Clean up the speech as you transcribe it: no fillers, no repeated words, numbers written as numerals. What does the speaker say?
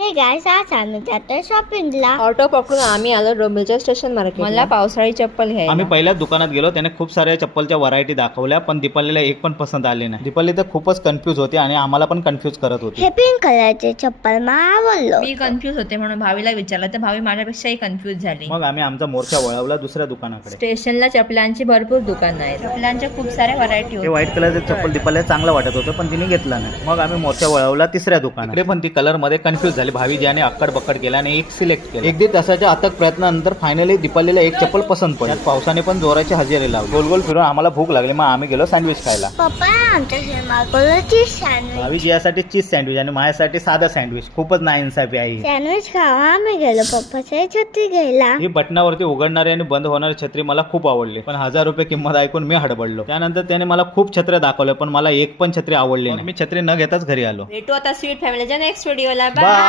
Hey guys आज आम्ही जातोय शॉपिंगला. ऑटो पकडून आम्ही आलो डोंबिवलीच्या स्टेशन मार्केट. मला पावसाळी चप्पल घ्यायला. आम्ही पहिल्याच दुकानात गेलो, त्याने खूप साऱ्या चप्पलच्या व्हरायटी दाखवल्या, पण दीपालीला एक पण पसंत आली नाही. दीपाली तर खूपच कन्फ्यूज होती आणि आम्हाला पण कन्फ्यूज करत होती. हे पिंक कलरचे चप्पल मला आवडलं. मी कन्फ्यूज होते म्हणून भावीला विचारलं तर भावी माझ्यापेक्षाही कन्फ्यूज झाली. मग आम्ही आमचा मोर्चा वळवला दुसऱ्या दुकानाकडे. स्टेशनला चपलांची भरपूर दुकानं आहेत. चपलांच्या खूप साऱ्या व्हरायटी ते होत्या. व्हाईट कलरचे चप्पल दीपालीला चांगलं वाटत होतं, पण तिने घेतला नाही. मग आम्ही मोर्चा वळवला तिसऱ्या दुकानात. इकडे पण ती कलर मध्ये कन्फ्यूज झाली. भावी ज्याने अक्कड बक्कड केला आणि एक सिलेक्ट केला. एक दीड तासाच्या अथक प्रयत्नानंतर फायनली दीपालीला एक चप्पल पसंत पडली. त्यात पावसाने पण जोराची हजेरी लावली. गोल गोल फिरून आम्हाला भूक लागली, मग आम्ही गेलो सँडविच खायला. पप्पा आमच्या मागवलं सँडविच. भावी जियासाठी चीज सँडविच आणि माझ्यासाठी साधा सँडविच. खूपच नाइन्साफी आहे. सँडविच खावा आम्ही गेलो पप्पाची छत्री घ्यायला. ही बटनावरती उघडणारी आणि बंद होणारी छत्री मला खूप आवडली, पण 1000 रुपये किंमत ऐकून मी हडबडलो. त्यानंतर त्याने मला खूप छत्र्या दाखवल्या, पण मला एक पण छत्री आवडली नाही. मी छत्री न घेताच घरी आलो. भेटू आता स्वीट फॅमिलीच्या नेक्स्ट व्हिडिओला. बाय.